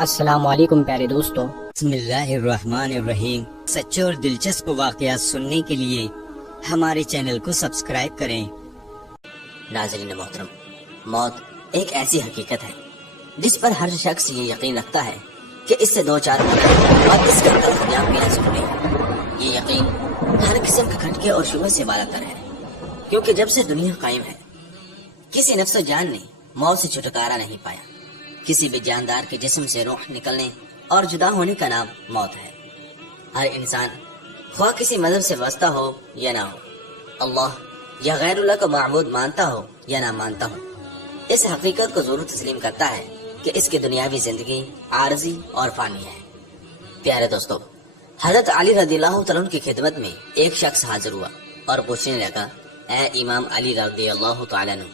السلام علیکم پیارے دوستو، بسم اللہ الرحمن الرحیم۔ سچے اور دلچسپ واقعات سننے کے لیے ہمارے چینل کو سبسکرائب کریں۔ ناظرین محترم، موت ایک ایسی حقیقت ہے جس پر ہر شخص یہ یقین رکھتا ہے کہ اس سے دو چار اور اس کے اندر دنیا پینا ضروری ہے۔ یہ یقین ہر قسم کے کھٹکے اور شبہ سے بالا تر ہے، کیونکہ جب سے دنیا قائم ہے کسی نفس و جان نے موت سے چھٹکارا نہیں پایا۔ کسی بھی جاندار کے جسم سے روح نکلنے اور جدا ہونے کا نام موت ہے۔ ہر انسان خواہ کسی مذہب سے وابستہ ہو یا نہ ہو، اللہ یا غیر اللہ کو معبود مانتا ہو یا نہ مانتا ہو، اس حقیقت کو ضرور تسلیم کرتا ہے کہ اس کی دنیاوی زندگی عارضی اور فانی ہے۔ پیارے دوستو، حضرت علی رضی اللہ تعالیٰ عنہ کی خدمت میں ایک شخص حاضر ہوا اور پوچھنے لگا، اے امام علی رضی اللہ تعالیٰ عنہ،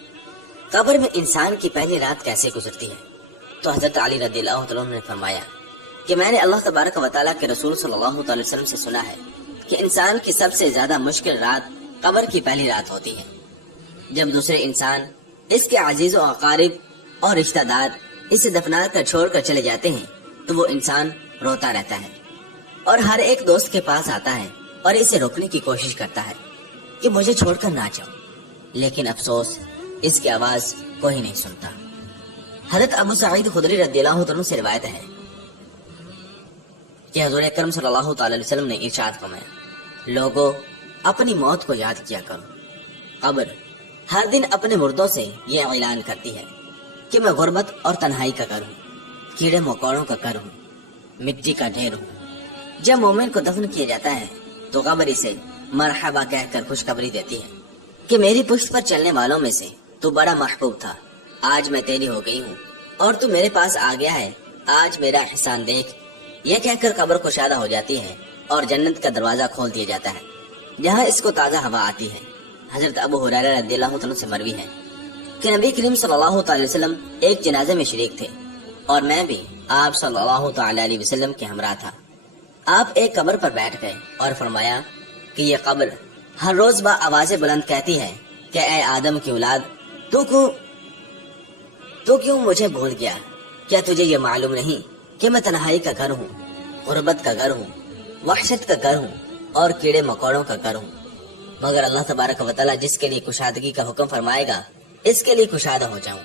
قبر میں انسان کی پہلی رات کیسے گزرتی ہے؟ تو حضرت علی رضی اللہ تعالیٰ عنہ نے فرمایا کہ میں نے اللہ تبارک و تعالیٰ کے رسول صلی اللہ علیہ وسلم سے سنا ہے کہ انسان کی سب سے زیادہ مشکل رات قبر کی پہلی رات ہوتی ہے، جب دوسرے انسان، اس کے عزیز و اقارب اور رشتہ دار اسے دفنا کر چھوڑ کر چلے جاتے ہیں تو وہ انسان روتا رہتا ہے اور ہر ایک دوست کے پاس آتا ہے اور اسے روکنے کی کوشش کرتا ہے کہ مجھے چھوڑ کر نہ جاؤ، لیکن افسوس اس کی آواز کوئی نہیں سنتا۔ حضرت ابو سعید خدری رضی اللہ عنہ سے روایت ہے کہ حضور اکرم صلی اللہ تعالی علیہ وسلم نے ارشاد فرمایا، لوگوں اپنی موت کو یاد کیا کرو۔ قبر ہر دن اپنے مردوں سے یہ اعلان کرتی ہے کہ میں غربت اور تنہائی کا گھر ہوں، کیڑے مکوڑوں کا گھر ہوں، مٹی کا ڈھیر ہوں۔ جب مومن کو دفن کیا جاتا ہے تو قبر اسے مرحبا کہہ کر خوشخبری دیتی ہے کہ میری پشت پر چلنے والوں میں سے تو بڑا محبوب تھا، آج میں تیری ہو گئی ہوں اور تو میرے پاس آ گیا ہے، آج میرا احسان دیکھ۔ یہ کہہ کر قبر کشادہ ہو جاتی ہے اور جنت کا دروازہ کھول دیا جاتا ہے جہاں اس کو تازہ ہوا آتی ہے۔ حضرت ابو ہریرہ رضی اللہ عنہ سے مروی ہے کہ نبی کریم صلی اللہ تعالی وسلم ایک جنازے میں شریک تھے اور میں بھی آپ صلی اللہ تعالی علیہ وسلم کے ہمراہ تھا۔ آپ ایک قبر پر بیٹھ گئے اور فرمایا کہ یہ قبر ہر روز با آواز بلند کہتی ہے کہ اے آدم کی اولاد، تو کیوں مجھے بھول گیا؟ کیا تجھے یہ معلوم نہیں کہ میں تنہائی کا گھر ہوں، غربت کا گھر ہوں، وحشت کا گھر ہوں اور کیڑے مکوڑوں کا گھر ہوں؟ مگر اللہ تبارک و تعالیٰ جس کے لیے کشادگی کا حکم فرمائے گا اس کے لیے کشادہ ہو جاؤں۔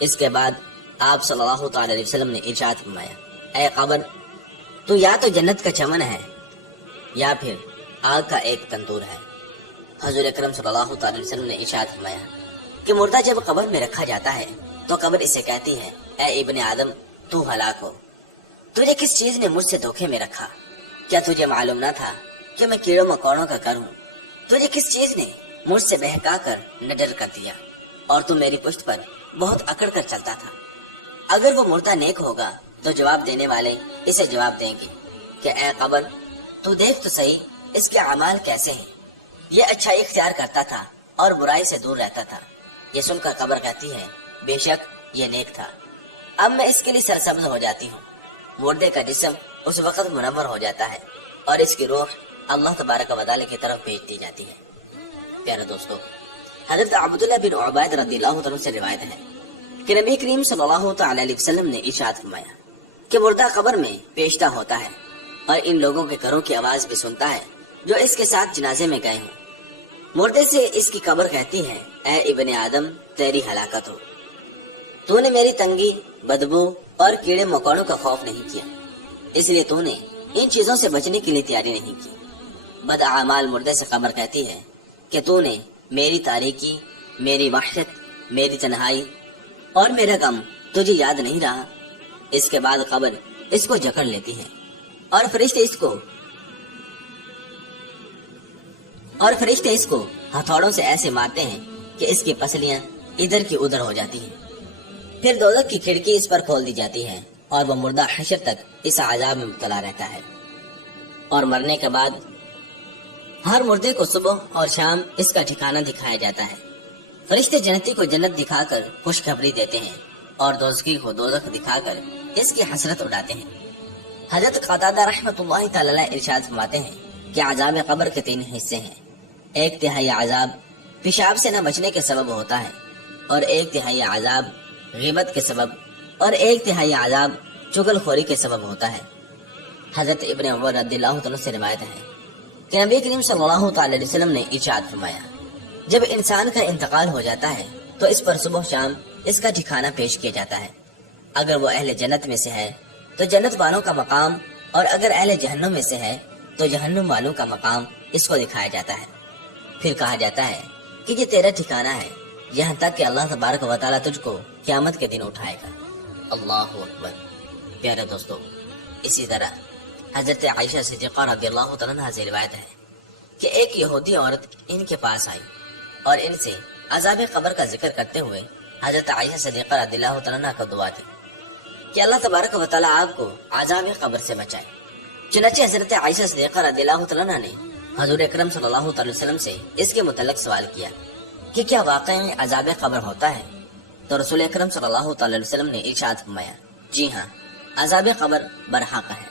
اس کے بعد آپ صلی اللہ تعالی علیہ وسلم نے ارشاد فرمایا، اے قبر، تو یا تو جنت کا چمن ہے یا پھر آگ کا ایک تندور ہے۔ حضور اکرم صلی اللہ تعالی علیہ وسلم نے ارشاد فرمایا کہ مردہ جب قبر میں رکھا جاتا ہے تو قبر اسے کہتی ہے، اے ابن آدم، تو ہلاک ہو، تجھے کس چیز نے مجھ سے دھوکے میں رکھا؟ کیا تجھے معلوم نہ تھا کہ میں کیڑوں مکوڑوں کا گھر ہوں؟ تجھے کس چیز نے مجھ سے بہکا کر نڈر کر دیا اور تو میری پشت پر بہت اکڑ کر چلتا تھا؟ اگر وہ مردہ نیک ہوگا تو جواب دینے والے اسے جواب دیں گے کہ اے قبر، تو دیکھ تو صحیح اس کے اعمال کیسے ہیں، یہ اچھائی اختیار کرتا تھا اور برائی سے دور رہتا تھا۔ یہ سن کر قبر کہتی ہے، بے شک یہ نیک تھا، اب میں اس کے لیے سرسبز ہو جاتی ہوں۔ مردے کا جسم اس وقت منور ہو جاتا ہے اور اس کی روح اللہ تبارک و تعالی کی طرف بھیج دی جاتی ہے۔ پیارے دوستو، حضرت عبداللہ بن عبید رضی اللہ عنہ سے روایت ہے کہ نبی کریم صلی اللہ تعالی علیہ وسلم نے ارشاد فرمایا کہ مردہ قبر میں پیشتہ ہوتا ہے اور ان لوگوں کے گھروں کی آواز بھی سنتا ہے جو اس کے ساتھ جنازے میں گئے ہوں۔ مردے سے اس کی قبر کہتی ہے، اے ابن آدم، تیری ہلاکت ہو، تو نے میری تنگی، بدبو اور کیڑے مکوڑوں کا خوف نہیں کیا، اس لیے تو نے ان چیزوں سے بچنے کے لیے تیاری نہیں کی۔ بداعمال مردے سے قبر کہتی ہے کہ تو نے میری تاریکی، میری وحشت، میری تنہائی اور میرا غم تجھے یاد نہیں رہا۔ اس کے بعد قبر اس کو جکڑ لیتی ہے اور فرشتے اس کو ہتھوڑوں سے ایسے مارتے ہیں کہ اس کی پسلیاں ادھر کی ادھر ہو جاتی ہیں۔ پھر دوزخ کی کھڑکی اس پر کھول دی جاتی ہے اور وہ مردہ حشر تک اس عذاب میں مبتلا رہتا ہے۔ اور مرنے کے بعد ہر مردے کو صبح اور شام اس کا ٹھکانہ دکھایا جاتا ہے۔ فرشتے جنتی کو جنت دکھا کر خوشخبری دیتے ہیں اور دوزخی کو دوزخ دکھا کر اس کی حسرت اڑاتے ہیں۔ حضرت قتادہ رحمۃ اللہ تعالی علیہ ارشاد فرماتے ہیں کہ عذاب قبر کے 3 حصے ہیں۔ 1/3 عذاب پیشاب سے نہ بچنے کے سبب ہوتا ہے اور 1/3 عذاب غیبت کے سبب اور 1/3 عذاب چغل خوری کے سبب ہوتا ہے۔ حضرت ابن عمر رضی اللہ عنہ سے روایت ہے کہ نبی کریم صلی اللہ تعالی علیہ وسلم نے ارشاد فرمایا، جب انسان کا انتقال ہو جاتا ہے تو اس پر صبح شام اس کا ٹھکانہ پیش کیا جاتا ہے۔ اگر وہ اہل جنت میں سے ہے تو جنت والوں کا مقام، اور اگر اہل جہنم میں سے ہے تو جہنم والوں کا مقام اس کو دکھایا جاتا ہے۔ پھر کہا جاتا ہے کہ یہ تیرا ٹھکانہ ہے، یہاں تک کہ اللہ تبارک و تعالیٰ تجھ کو قیامت کے دن اٹھائے گا۔ اللہ اکبر۔ پیارے دوستو، اسی طرح حضرت عائشہ صدیقہ رضی اللہ تعالیٰ عنہا سے روایت ہے کہ ایک یہودی عورت ان کے پاس آئی اور ان سے عذاب قبر کا ذکر کرتے ہوئے حضرت عائشہ صدیقہ رضی اللہ تعالیٰ عنہا کو دعا دی کہ اللہ تبارک و تعالیٰ آپ کو عذاب قبر سے بچائے۔ چنانچہ حضرت عائشہ صدیقہ رضی اللہ تعالیٰ عنہا نے حضور اکرم صلی اللہ علیہ وسلم سے اس کے متعلق سوال کیا کہ کیا واقعی عذاب قبر ہوتا ہے؟ تو رسول اکرم صلی اللہ علیہ وسلم نے ارشاد فرمایا، جی ہاں، عذاب قبر برحق ہے۔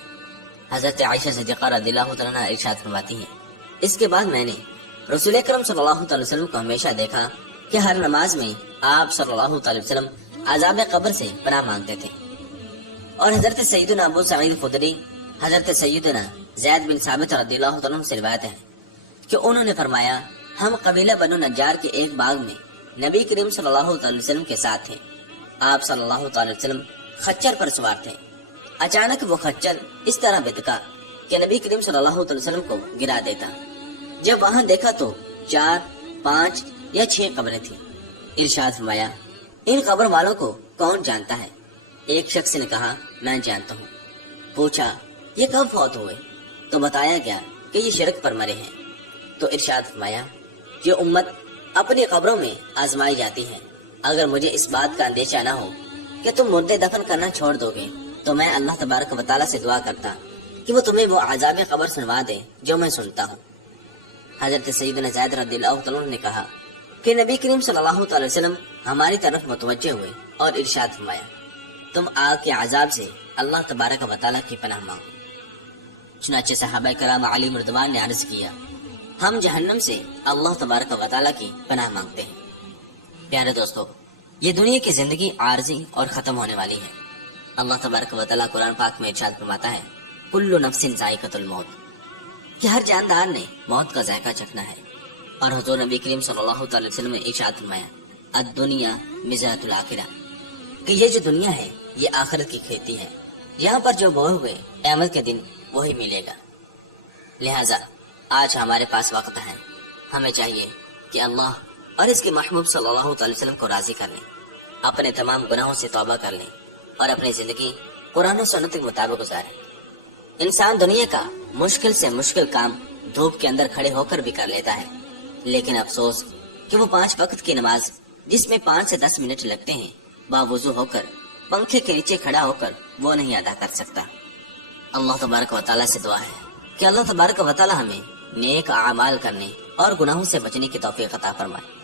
حضرت عائشہ صدیقہ رضی اللہ تعالیٰ عنہا ارشاد فرماتی ہیں، اس کے بعد میں نے رسول اکرم صلی اللہ علیہ وسلم کو ہمیشہ دیکھا کہ ہر نماز میں آپ صلی اللہ علیہ وسلم عذاب قبر سے پناہ مانگتے تھے۔ اور حضرت سیدنا ابو سعید خدری، حضرت سیدنا زید بن ثابت رضی اللہ عنہ سے روایت ہے کہ انہوں نے فرمایا، ہم قبیلہ بنو نجار کے ایک باغ میں نبی کریم صلی اللہ علیہ وسلم کے ساتھ تھے۔ آپ صلی اللہ علیہ وسلم خچر پر سوار تھے۔ اچانک وہ خچر اس طرح بتکا کہ نبی کریم صلی اللہ علیہ وسلم کو گرا دیتا۔ جب وہاں دیکھا تو 4، 5 یا 6 قبریں تھیں۔ ارشاد فرمایا، ان قبر والوں کو کون جانتا ہے؟ ایک شخص نے کہا، میں جانتا ہوں۔ پوچھا، یہ کب فوت ہوئے؟ تو بتایا گیا کہ یہ شرک پر مرے ہیں۔ تو ارشاد فرمایا، یہ امت اپنی قبروں میں آزمائی جاتی ہے۔ اگر مجھے اس بات کا اندیشہ نہ ہو کہ تم مردے دفن کرنا چھوڑ دو گے تو میں اللہ تبارک و تعالیٰ سے دعا کرتا کہ وہ تمہیں وہ عذاب قبر سنوا دے جو میں سنتا ہوں۔ حضرت سیدنا زید رضی اللہ عنہ نے کہا کہ نبی کریم صلی اللہ علیہ وسلم ہماری طرف متوجہ ہوئے اور ارشاد فرمایا، تم آگ کے عذاب سے اللہ تبارک و تعالیٰ کی پناہ مانگو۔ چنانچہ صحابہ کرام علی مردوان نے عرض کیا، ہم جہنم سے اللہ تبارک و تعالیٰ کی پناہ مانگتے ہیں۔ پیارے دوستو، یہ دنیا کی زندگی عارضی اور ختم ہونے والی ہے۔ اللہ تبارک و تعالیٰ قرآن پاک میں ارشاد فرماتا ہے، کل نفس ذائقۃ الموت، کہ ہر جاندار نے موت کا ذائقہ چکھنا ہے۔ اور حضور نبی کریم صلی اللہ علیہ وسلم نے ارشاد فرمایا، الدنیا مزرعۃ الآخرہ، کہ یہ جو دنیا ہے یہ آخرت کی کھیتی ہے، یہاں پر جو بوئے ہوئے قیامت کے دن وہی ملے گا۔ لہٰذا آج ہمارے پاس وقت ہے، ہمیں چاہیے کہ اللہ اور اس کے محبوب صلی اللہ علیہ وسلم کو راضی کر لیں، اپنے تمام گناہوں سے توبہ کر لیں اور اپنی زندگی قرآن و سنت کے مطابق گزاریں۔ انسان دنیا کا مشکل سے مشکل کام دھوپ کے اندر کھڑے ہو کر بھی کر لیتا ہے، لیکن افسوس کہ وہ 5 وقت کی نماز جس میں 5 سے 10 منٹ لگتے ہیں، باوضو ہو کر پنکھے کے نیچے کھڑا ہو کر وہ نہیں ادا کر سکتا۔ اللہ تبارک و تعالیٰ سے دعا ہے کہ اللہ تبارک و تعالیٰ ہمیں نیک اعمال کرنے اور گناہوں سے بچنے کی توفیق عطا فرمائے۔